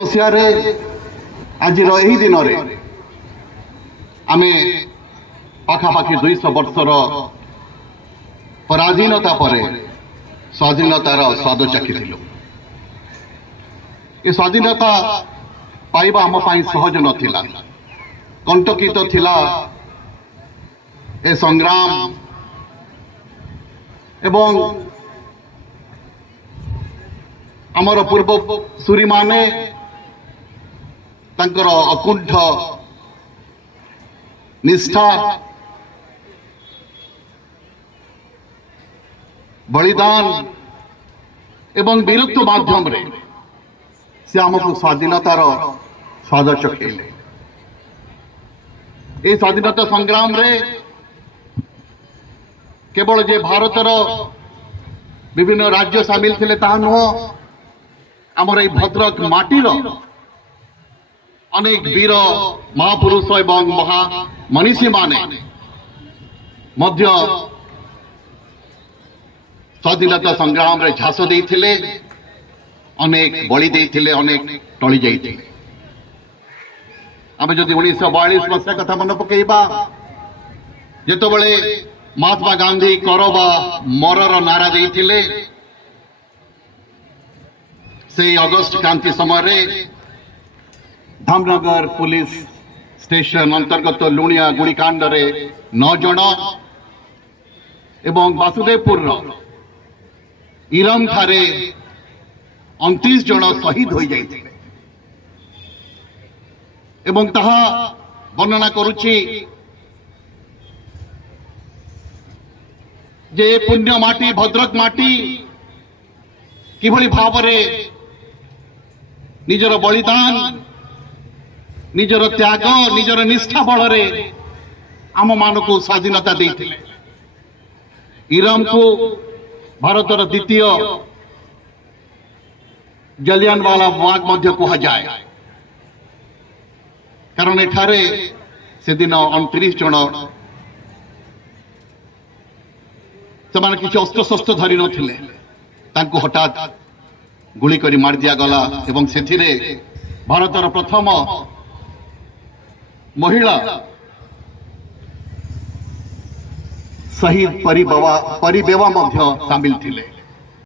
आज दिन आम पाखापाखि 200 वर्षर पराधीनता पर स्वाधीनतार स्वाद चाखी ये स्वाधीनता पाइबा आम सहज नथिला कंटकित थिला ए संग्राम एवं आमर पूर्व सूरी माने तांकर अकुंठ निष्ठा बलिदान एवं वीरत्व माध्यम रे से आमको स्वाधीनतार स्वाद चखेले। ये स्वाधीनता संग्राम रे केवल जे भारतर विभिन्न राज्य सामिल थे ता नुह आमर भद्रक माटीर अनेक वीर महापुरुष एवं महामनीषी माने मध्य स्वाधीनता संग्राम रे झास देइथिले, अनेक बलि देइथिले, अनेक टळी जाइथिले। आमे जदि 1942 मसीहा कथा मन पकेइबा जेतबेले महात्मा गांधी करबा मरर नारा देइथिले से अगस्त क्रांति समय रे धामनगर पुलिस स्टेशन अंतर्गत लुणिया गुड़ीकांड रे 9 जन एवं वासुदेवपुर इरम ठारे 29 जन शहीद हो जाइथिले एवं ताहा वर्णना करुछि जे पुण्य माटी भद्रक माटी किभली भावरे निजर बलिदान निजर त्याग निजर निष्ठा बल रे आम मान को स्वाधीनता देइथिले। इरम को भारतर द्वितीय जलियानवाला बाग मध्य कहा जाए कारण एठारे से दिन 29 जन से किसी अस्त्र शस्त्र धरी नथिले तांको हठात गुली करी मार दिया गला एवं सेथिरे भारतर प्रथम महिला शहीद परिबेवा मध्य शामिल थिले।